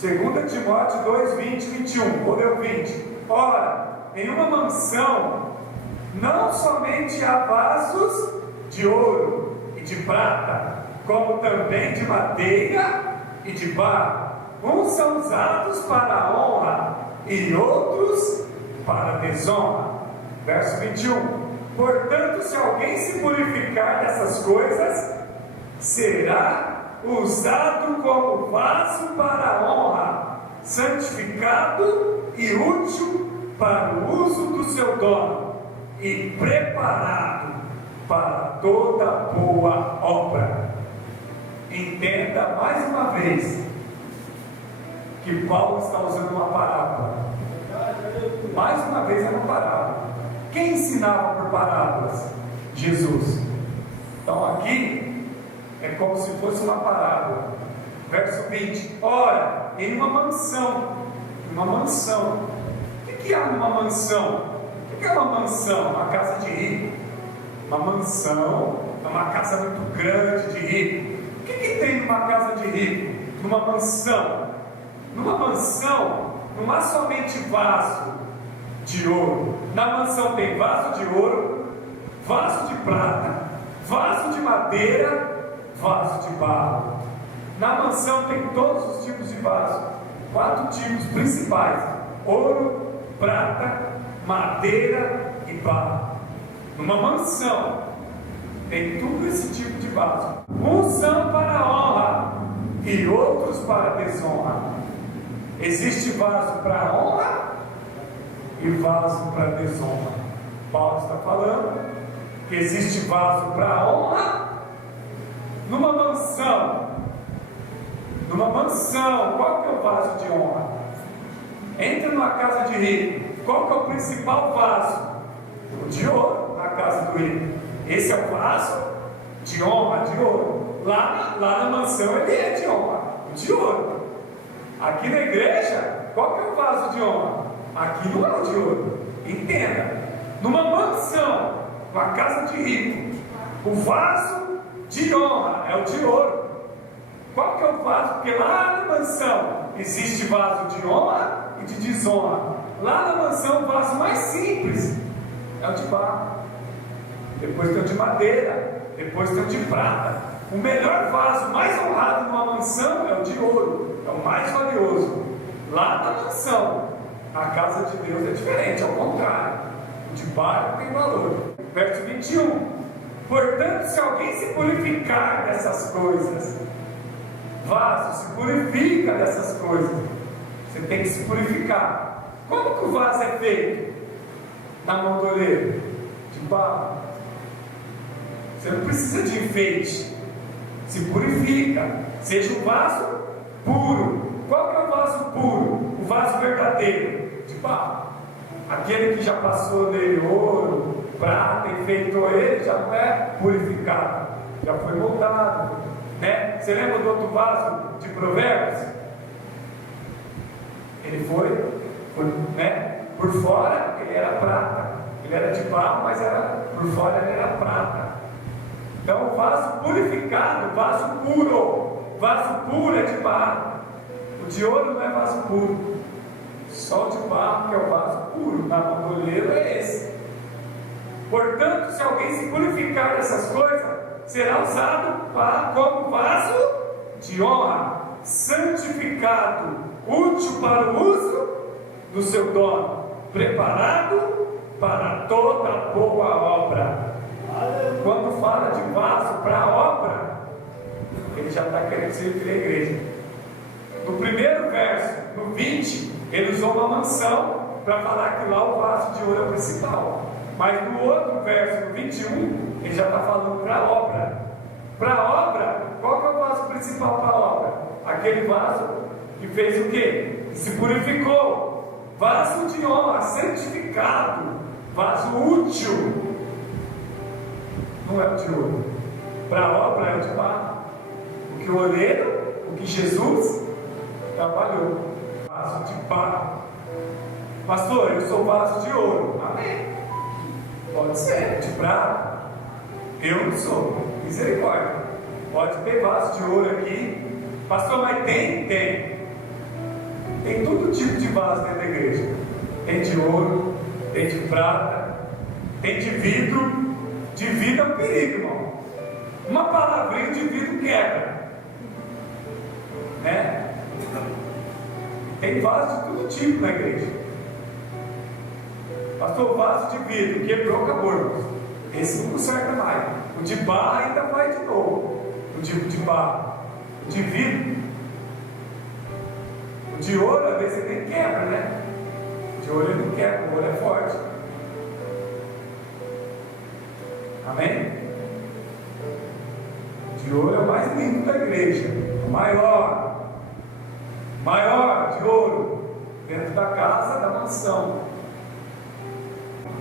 2 Timóteo 2, 20 e 21. Vou ler o 20. Ora, em uma mansão não somente há vasos de ouro e de prata, como também de madeira e de barro. Uns são usados para a honra e outros para a desonra. Verso 21. Portanto, se alguém se purificar dessas coisas, será usado como vaso para a honra, santificado e útil para o uso do seu dono, e preparado para toda boa obra. Entenda mais uma vez que Paulo está usando uma parábola. Mais uma vez é uma parábola. Quem ensinava por parábolas? Jesus. Então aqui é como se fosse uma parábola. Verso 20. Ora, em uma mansão. O que há numa mansão? O que é uma mansão? Uma casa de rico. Uma mansão é uma casa muito grande de rico. O que tem numa casa de rico? Numa mansão? Numa mansão não há somente vaso de ouro. Na mansão tem vaso de ouro, vaso de prata, vaso de madeira, vaso de barro. Na mansão tem todos os tipos de vaso, 4 tipos principais: ouro, prata, madeira e barro. Numa mansão tem tudo esse tipo de vaso. Uns são para a honra e outros para a desonra. Existe vaso para a honra e vaso para a desonra. Paulo está falando que existe vaso para a honra numa mansão. Numa mansão, qual que é o vaso de honra? Entra numa casa de rico, qual que é o principal vaso? O de ouro, na casa do rico. Esse é o vaso de honra, de ouro. Lá na mansão ele é de honra, o de ouro. Aqui na igreja, qual que é o vaso de honra? Aqui não é o de ouro. Entenda, numa mansão, uma casa de rico, o vaso de honra é o de ouro. Qual que é o vaso? Porque lá na mansão existe vaso de honra e de desonra. Lá na mansão o vaso mais simples é o de barro. Depois tem o de madeira, depois tem o de prata. O melhor vaso, mais honrado numa mansão é o de ouro, é o mais valioso. Lá na mansão, a casa de Deus é diferente, ao contrário. O de barro tem valor. Verso 21. Portanto, se alguém se purificar dessas coisas, vaso se purifica dessas coisas. Você tem que se purificar. Como que o vaso é feito? Na mão do oleiro? De barro. Você não precisa de enfeite. Se purifica. Seja um vaso puro. Qual que é o vaso puro? O vaso verdadeiro? De barro. Aquele que já passou nele ouro, prata, enfeitou ele, já não é purificado. Já foi moldado. Né? Você lembra do outro vaso de Provérbios? Ele foi, né? Por fora ele era prata, ele era de barro, mas por fora ele era prata. Então o vaso purificado, vaso puro é de barro. O de ouro não é vaso puro, só o de barro que é o vaso puro. Na mão do oleiro é esse. Portanto, se alguém se purificar dessas coisas, será usado como vaso de honra, santificado, útil para o uso do seu dono, preparado para toda boa obra. Quando fala de vaso para obra, ele já está querendo servir a igreja. No primeiro verso, no 20, ele usou uma mansão para falar que lá o vaso de ouro é o principal. Mas no outro verso, no 21, ele já está falando para a obra. Para a obra, qual que é o vaso principal para a obra? Aquele vaso que fez o quê? Que se purificou. Vaso de honra, santificado. Vaso útil. Não é o de ouro. Para a obra é o de barro. O que o oleiro, o que Jesus trabalhou. Vaso de barro. Pastor, eu sou vaso de ouro. Amém. Pode ser, de prata. Eu não sou. Misericórdia. Pode ter vaso de ouro aqui. Pastor, mas tem? Tem. Tem todo tipo de vaso dentro da igreja. Tem de ouro, tem de prata, tem de vidro. De vidro é um perigo, irmão. Uma palavrinha de vidro quebra, né? Tem vaso de todo tipo na igreja. Pastor, o vaso de vidro quebrou, acabou, irmão. Esse não conserta mais. O de barro ainda vai de novo. O de barro. O de vidro. O de ouro, às vezes, ele nem quebra, né? O de ouro ele não quebra, o ouro é forte. Amém? O de ouro é o mais lindo da igreja. O maior de ouro, dentro da casa, da mansão.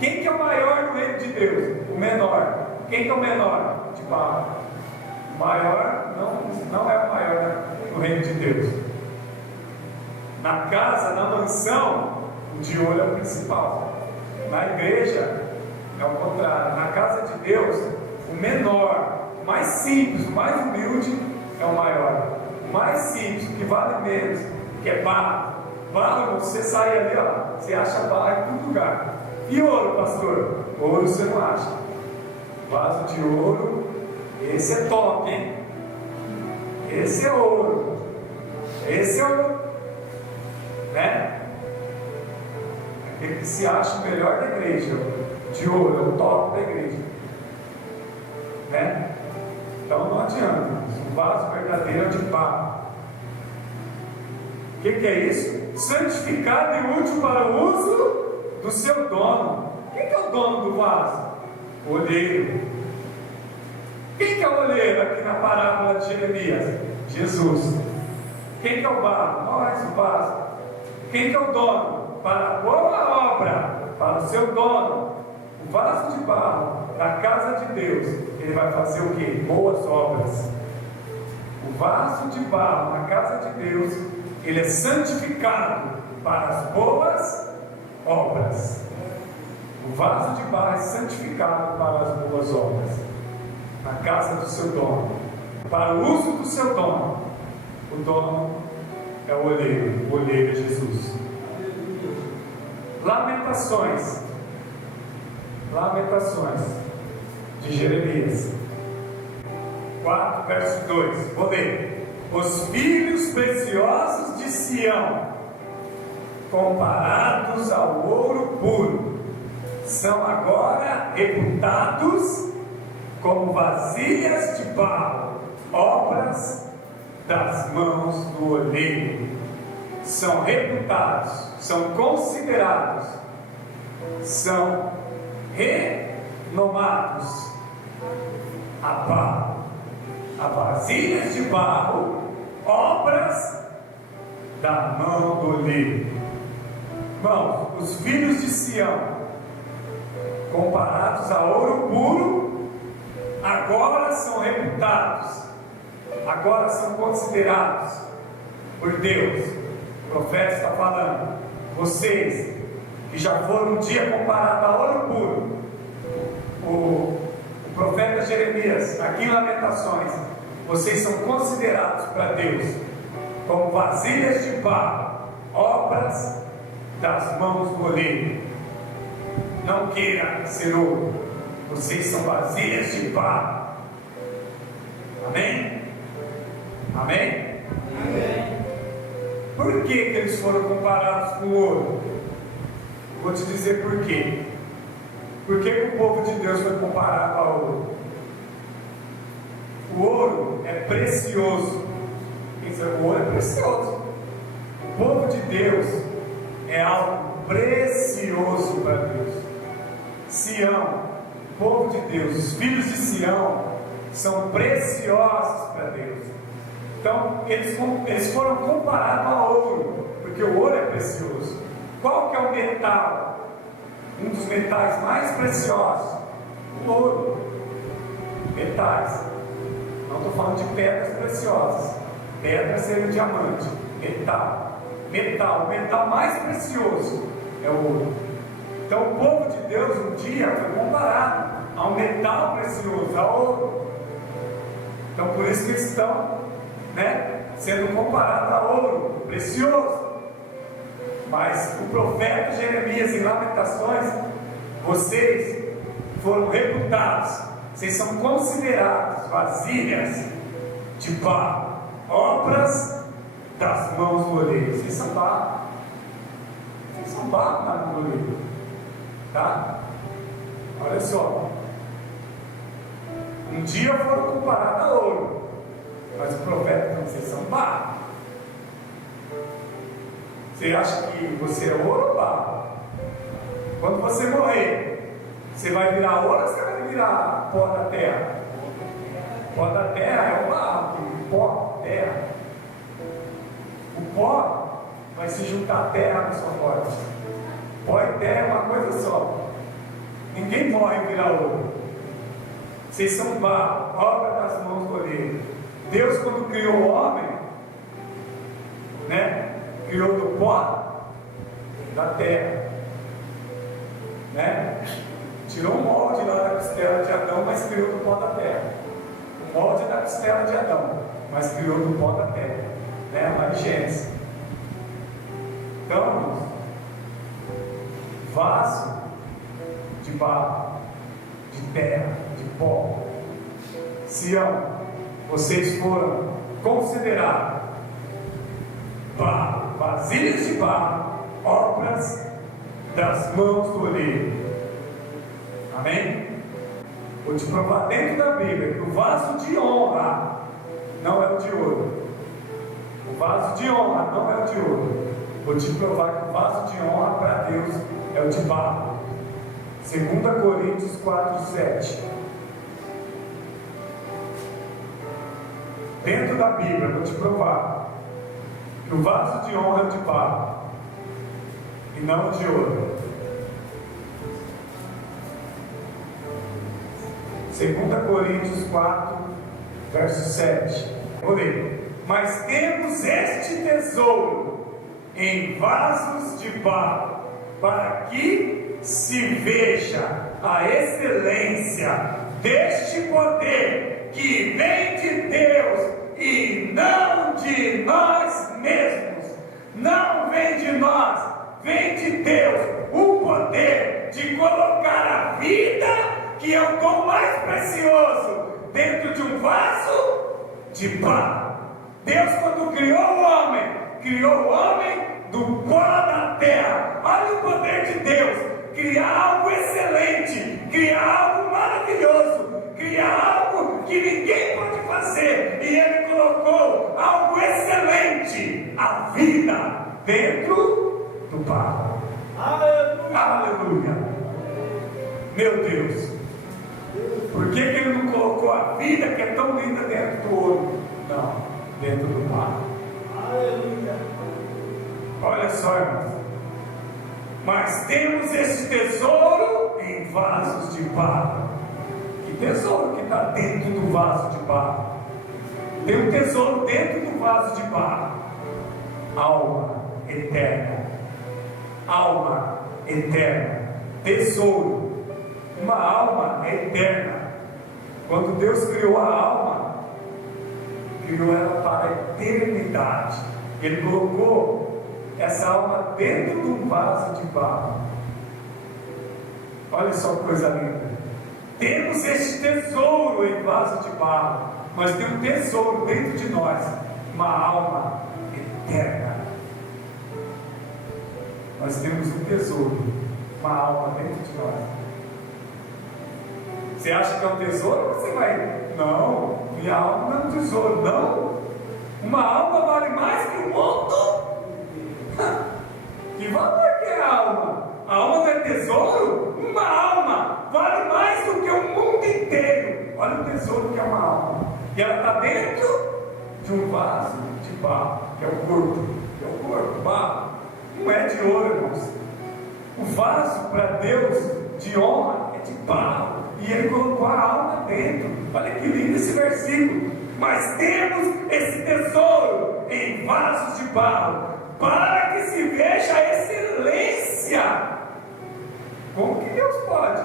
Quem que é o maior no reino de Deus? O menor. Quem que é o menor? De barro. O maior não é o maior no reino de Deus. Na casa, na mansão, o de ouro é o principal. Na igreja é o contrário. Na casa de Deus, o menor, o mais simples, o mais humilde é o maior. O mais simples, o que vale menos, que é barro. Barro, você sai ali, ó, você acha barro em todo lugar. E ouro, pastor? Ouro você não acha. Vaso de ouro, esse é top, hein? Esse é ouro. Esse é ouro, né? Aquele que se acha o melhor da igreja. De ouro, é o top da igreja, né? Então não adianta. O vaso verdadeiro é de barro. O que é isso? Santificado e útil para o uso do seu dono. Quem que é o dono do vaso? O olheiro. Quem que é o olheiro aqui na parábola de Jeremias? Jesus. Quem que é o barro? Nós, o vaso. Quem que é o dono? Para a boa obra, para o seu dono. O vaso de barro da casa de Deus, ele vai fazer o quê? Boas obras. O vaso de barro na casa de Deus, ele é santificado para as boas obras. O vaso de barro é santificado para as boas obras, na casa do seu dono, para o uso do seu dono. O dono é o olheiro é Jesus. Lamentações de Jeremias 4, verso 2. Vou ler. Os filhos preciosos de Sião, comparados ao ouro puro, são agora reputados como vasilhas de barro, obras das mãos do olheiro. São reputados, são considerados, são renomados a vasilhas de barro, obras da mão do olheiro. Irmãos, os filhos de Sião, comparados a ouro puro, agora são reputados, agora são considerados por Deus. O profeta está falando: vocês que já foram um dia comparados a ouro puro, o profeta Jeremias, aqui em Lamentações, vocês são considerados para Deus como vasilhas de barro, obras das mãos do olheiro. Não queira ser ouro, vocês são vasilhas de barro. Amém? Amém? Amém. Por que eles foram comparados com ouro? Vou te dizer por quê. Por que o povo de Deus foi comparado ao ouro? O ouro é precioso. O ouro é precioso. O povo de Deus é algo precioso para Deus. Sião, o povo de Deus, os filhos de Sião são preciosos para Deus. Então eles foram comparados ao ouro, porque o ouro é precioso. Qual que é o metal? Um dos metais mais preciosos? O ouro. Metais. Não estou falando de pedras preciosas. Pedra seria o diamante. Metal. O metal mais precioso é o ouro. Então o povo de Deus um dia foi comparado a um metal precioso, a ouro. Então por isso que eles estão, sendo comparados a ouro precioso. Mas o profeta Jeremias em Lamentações, vocês foram reputados, vocês são considerados vasilhas de barro, obras das mãos do oleiro. Vocês são barro. Vocês são barro na mão do oleiro. Tá? Olha só. Um dia foram comparados a ouro, mas o profeta não, vocês são barro. Você acha que você é ouro ou barro? Quando você morrer, você vai virar ouro ou você vai virar pó da terra? Pó da terra é o barro, o pó, terra. O pó vai se juntar à terra na sua morte. Pó e terra é uma coisa só. Ninguém morre e vira ouro. Vocês são barro, obra das mãos do oleiro. Deus, quando criou o homem, né? Criou do pó da terra, né? Tirou um molde lá da costela de Adão, mas criou do pó da terra. O molde da costela de Adão, mas criou do pó da terra, né? Lá em Gênesis. Então, irmãos, vaso de barro, de terra, de pó. Sião, vocês foram considerados barro, vasilhas de barro, obras das mãos do oleiro. Amém? Vou te provar dentro da Bíblia que o vaso de honra não é o de ouro. O vaso de honra não é o de ouro. Vou te provar que o vaso de honra para Deus é o de barro. 2 Coríntios 4:7. Dentro da Bíblia, vou te provar que o vaso de honra é de barro e não de ouro. 2 Coríntios 4, verso 7. Vou ler. Mas temos este tesouro em vasos de barro, para que se veja a excelência deste poder que vem de Deus e não de nós mesmos. Não vem de nós, vem de Deus. O poder de colocar a vida, que é o dom mais precioso, dentro de um vaso de barro. Deus, quando criou o homem do pó da terra. Olha o poder de Deus. Criar algo excelente, criar algo maravilhoso, criar algo que ninguém pode fazer, e Ele colocou algo excelente, a vida, dentro do barro. Aleluia! Aleluia! Meu Deus, por que Ele não colocou a vida que é tão linda dentro do ouro? Não, dentro do barro. Aleluia! Olha só, irmãos. Mas temos esse tesouro em vasos de barro. Que tesouro que está dentro do vaso de barro? Tem um tesouro dentro do vaso de barro. Alma eterna. Alma eterna. Tesouro. Uma alma eterna. Quando Deus criou a alma, criou ela para a eternidade. Ele colocou essa alma dentro de um vaso de barro. Olha só que coisa linda. Temos este tesouro em vaso de barro, mas tem um tesouro dentro de nós, uma alma eterna. Nós temos um tesouro, uma alma dentro de nós. Você acha que é um tesouro ou você vai? Não, minha alma não é um tesouro, não. Uma alma vale mais que o mundo. Que valor que é a alma? A alma não é tesouro? Uma alma vale mais do que o mundo inteiro. Olha o tesouro que é uma alma. E ela está dentro de um vaso de barro, que é o corpo. Que é o corpo, barro. Não é de ouro, irmãos. O vaso para Deus de honra é de barro. E Ele colocou a alma dentro. Olha que lindo esse versículo. Mas temos esse tesouro em vasos de barro, para que se veja a excelência. Como que Deus pode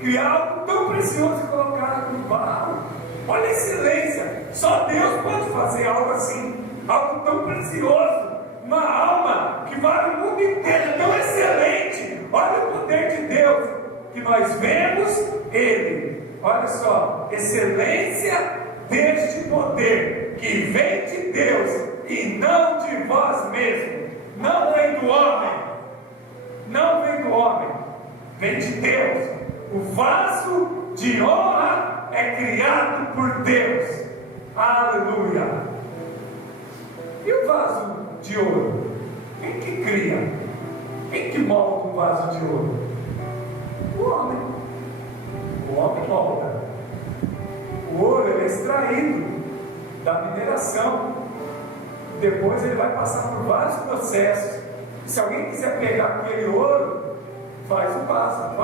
criar algo tão precioso e colocar no barro? Olha a excelência. Só Deus pode fazer algo assim, algo tão precioso, uma alma que vale o mundo inteiro, tão excelente. Olha o poder de Deus, que nós vemos Ele. Olha só, excelência deste poder, que vem de Deus e não de vós mesmos. Não vem do homem, não vem do homem, vem de Deus. O vaso de honra é criado por Deus. Aleluia. E o vaso de ouro? Quem que cria? Quem que molda um vaso de ouro? O homem. O homem molda. O ouro ele é extraído da mineração. Depois ele vai passar por vários processos. Se alguém quiser pegar aquele ouro, faz um vaso,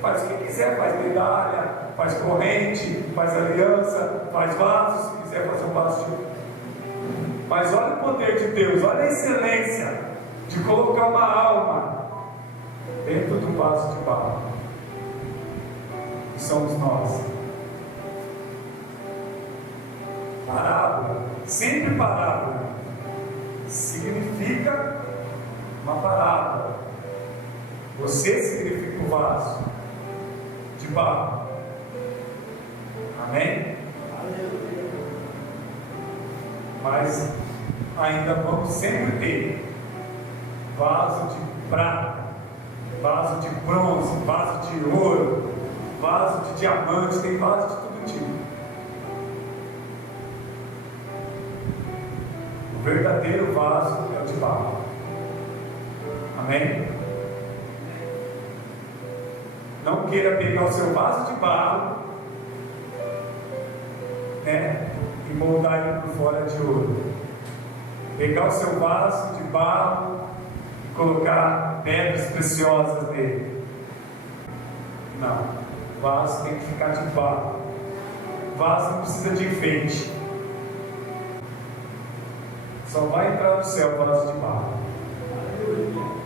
faz o que quiser, faz medalha, faz corrente, faz aliança, faz vaso, se quiser fazer um vaso de ouro. Mas olha o poder de Deus, olha a excelência de colocar uma alma dentro de um vaso de barro. Que somos nós. Parábola, sempre parábola, significa uma parábola. Você significa o vaso de barro. Amém? Mas ainda vamos sempre ter vaso de prata, vaso de bronze, vaso de ouro, vaso de diamante, tem vaso de todo tipo. O verdadeiro vaso é o de barro. Amém? Não queira pegar o seu vaso de barro, né, e moldar ele por fora de ouro. Pegar o seu vaso de barro e colocar pedras preciosas nele. Não. O vaso tem que ficar de barro. O vaso não precisa de enfeite. Só vai entrar no céu o vaso de barro. Aleluia.